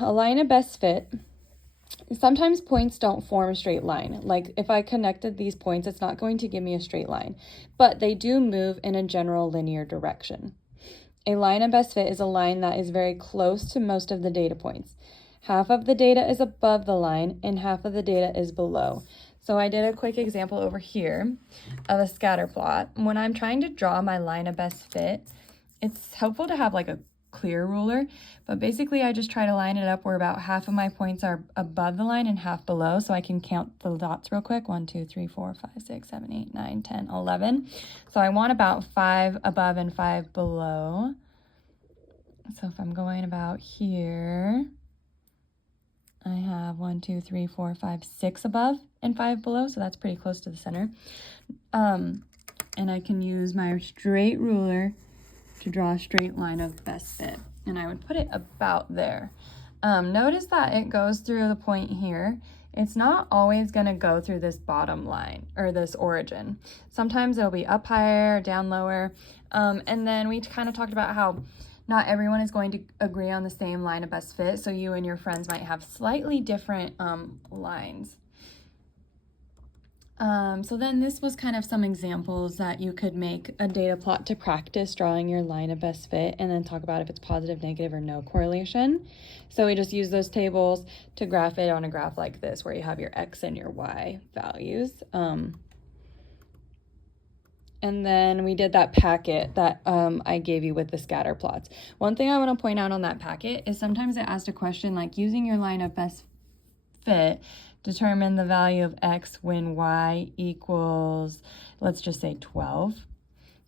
a line of best fit. Sometimes points don't form a straight line. Like if I connected these points, it's not going to give me a straight line, but they do move in a general linear direction. A line of best fit is a line that is very close to most of the data points. Half of the data is above the line and half of the data is below. So I did a quick example over here of a scatter plot. When I'm trying to draw my line of best fit, it's helpful to have like a clear ruler, but basically I just try to line it up where about half of my points are above the line and half below, so I can count the dots real quick. 1, 2, 3, 4, 5, 6, 7, 8, 9, 10, 11. So I want about 5 above and 5 below. So if I'm going about here, I have 1, 2, 3, 4, 5, 6 above and 5 below, so that's pretty close to the center. And I can use my straight ruler to draw a straight line of best fit, and I would put it about there. Notice that it goes through the point here. It's not always going to go through this bottom line or this origin. Sometimes it'll be up higher, down lower. And then we kind of talked about how not everyone is going to agree on the same line of best fit, so you and your friends might have slightly different lines. So then this was kind of some examples that you could make a data plot to practice drawing your line of best fit and then talk about if it's positive, negative, or no correlation. So we just use those tables to graph it on a graph like this where you have your X and your Y values. And then we did that packet that I gave you with the scatter plots. One thing I want to point out on that packet is sometimes it asked a question like using your line of best fit, determine the value of X when Y equals, let's just say 12.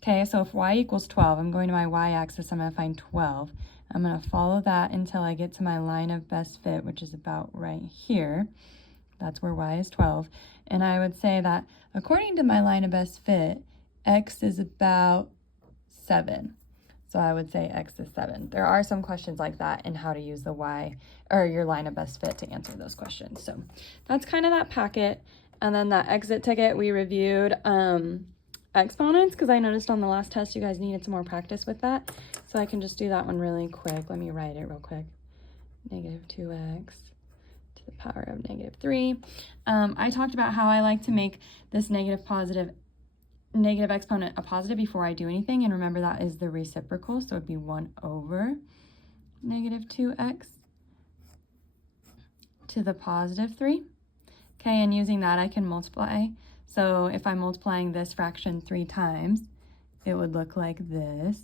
Okay, so if Y equals 12, I'm going to my Y axis, I'm going to find 12. I'm going to follow that until I get to my line of best fit, which is about right here. That's where Y is 12. And I would say that according to my line of best fit, X is about 7. So I would say X is 7. There are some questions like that and how to use the Y or your line of best fit to answer those questions. So that's kind of that packet. And then that exit ticket, we reviewed exponents because I noticed on the last test you guys needed some more practice with that. So I can just do that one really quick. Let me write it real quick. Negative 2x to the power of negative 3. I talked about how I like to make this negative exponent a positive before I do anything, and remember that is the reciprocal, so it'd be 1 over negative 2x to the positive 3. Okay, and using that I can multiply. So if I'm multiplying this fraction 3 times, it would look like this.